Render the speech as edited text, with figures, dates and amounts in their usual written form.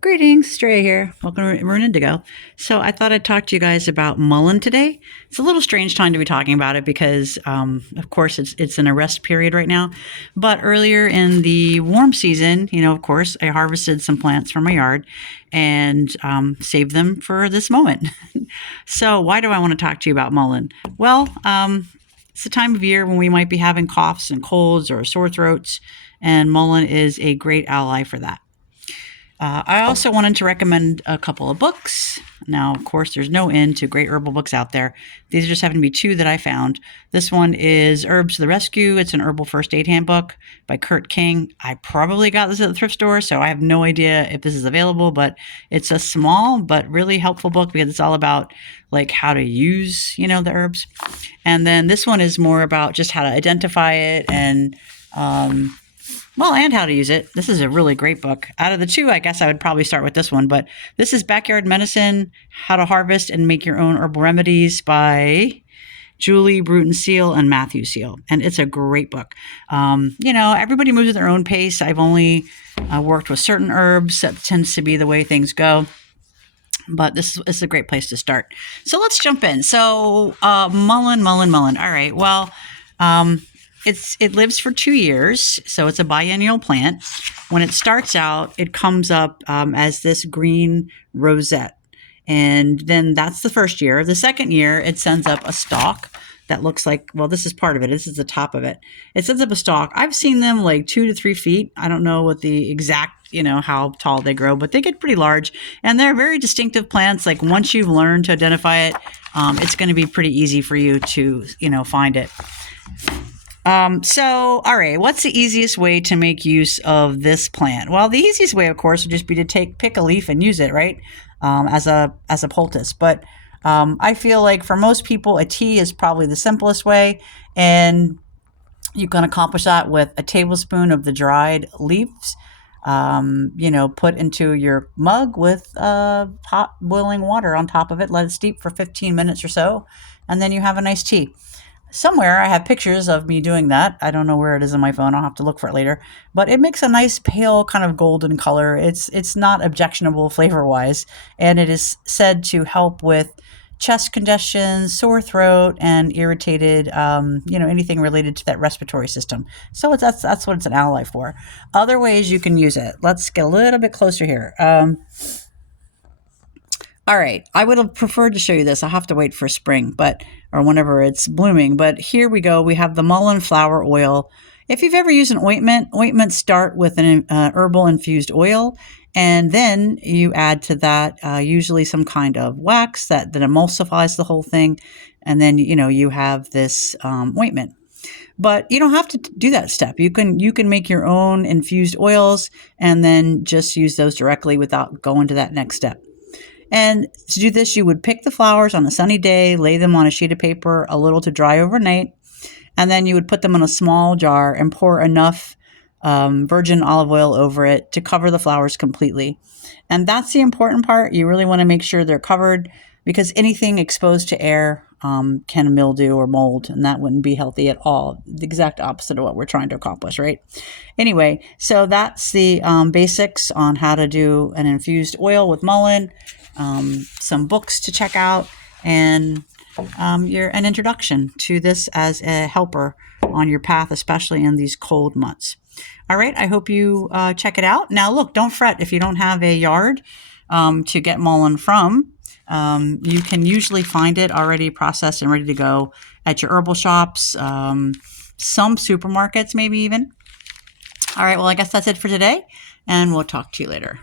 Greetings, Stray here. Welcome to Maroon Indigo. So I thought I'd talk to you guys about mullein today. It's a little strange time to be talking about it because, of course, it's an arrest period right now. But earlier in the warm season, of course, I harvested some plants from my yard and saved them for this moment. So why do I want to talk to you about mullein? Well, it's the time of year when we might be having coughs and colds or sore throats, and mullein is a great ally for that. I also wanted to recommend a couple of books. Now, of course, there's no end to great herbal books out there. These just happen to be two that I found. This one is Herbs to the Rescue. It's an herbal first aid handbook by Kurt King. I probably got this at the thrift store, so I have no idea if this is available, but it's a small but really helpful book because it's all about like how to use, the herbs. And then this one is more about just how to identify it and how to use it. This is a really great book. Out of the two, I guess I would probably start with this one, but this is Backyard Medicine, How to Harvest and Make Your Own Herbal Remedies by Julie Bruton Seal and Matthew Seal. And it's a great book. Everybody moves at their own pace. I've only worked with certain herbs. That tends to be the way things go. But this is a great place to start. So let's jump in. So mullein. All right. Well, it lives for 2 years, so it's a biennial plant. When it starts out, it comes up as this green rosette. And then that's the first year. The second year, it sends up a stalk that looks like, well, this is part of it. This is the top of it. It sends up a stalk. I've seen them like 2 to 3 feet. I don't know what the exact, how tall they grow, but they get pretty large. And they're very distinctive plants. Like once you've learned to identify it, it's going to be pretty easy for you to, find it. All right, what's the easiest way to make use of this plant? Well, the easiest way, of course, would just be to pick a leaf and use it, right? As a poultice. But I feel like for most people, a tea is probably the simplest way. And you can accomplish that with a tablespoon of the dried leaves, put into your mug with hot boiling water on top of it. Let it steep for 15 minutes or so. And then you have a nice tea. Somewhere I have pictures of me doing that. I don't know where it is on my phone. I'll have to look for it later. But it makes a nice pale kind of golden color. It's not objectionable flavor-wise. And it is said to help with chest congestion, sore throat, and irritated, anything related to that respiratory system. So that's what it's an ally for. Other ways you can use it. Let's get a little bit closer here. All right, I would have preferred to show you this. I'll have to wait for spring, or whenever it's blooming. But here we go. We have the mullein flower oil. If you've ever used an ointments start with an herbal infused oil, and then you add to that usually some kind of wax that emulsifies the whole thing, and then you have this ointment. But you don't have to do that step. You can make your own infused oils and then just use those directly without going to that next step. And to do this, you would pick the flowers on a sunny day, lay them on a sheet of paper, a little to dry overnight, and then you would put them in a small jar and pour enough virgin olive oil over it to cover the flowers completely. And that's the important part. You really want to make sure they're covered because anything exposed to air can mildew or mold, and that wouldn't be healthy at all. The exact opposite of what we're trying to accomplish, right? Anyway, so that's the basics on how to do an infused oil with mullein. Some books to check out, and an introduction to this as a helper on your path, especially in these cold months. All right, I hope you check it out. Now, look, don't fret if you don't have a yard to get mullein from. You can usually find it already processed and ready to go at your herbal shops, some supermarkets maybe even. All right, well, I guess that's it for today, and we'll talk to you later.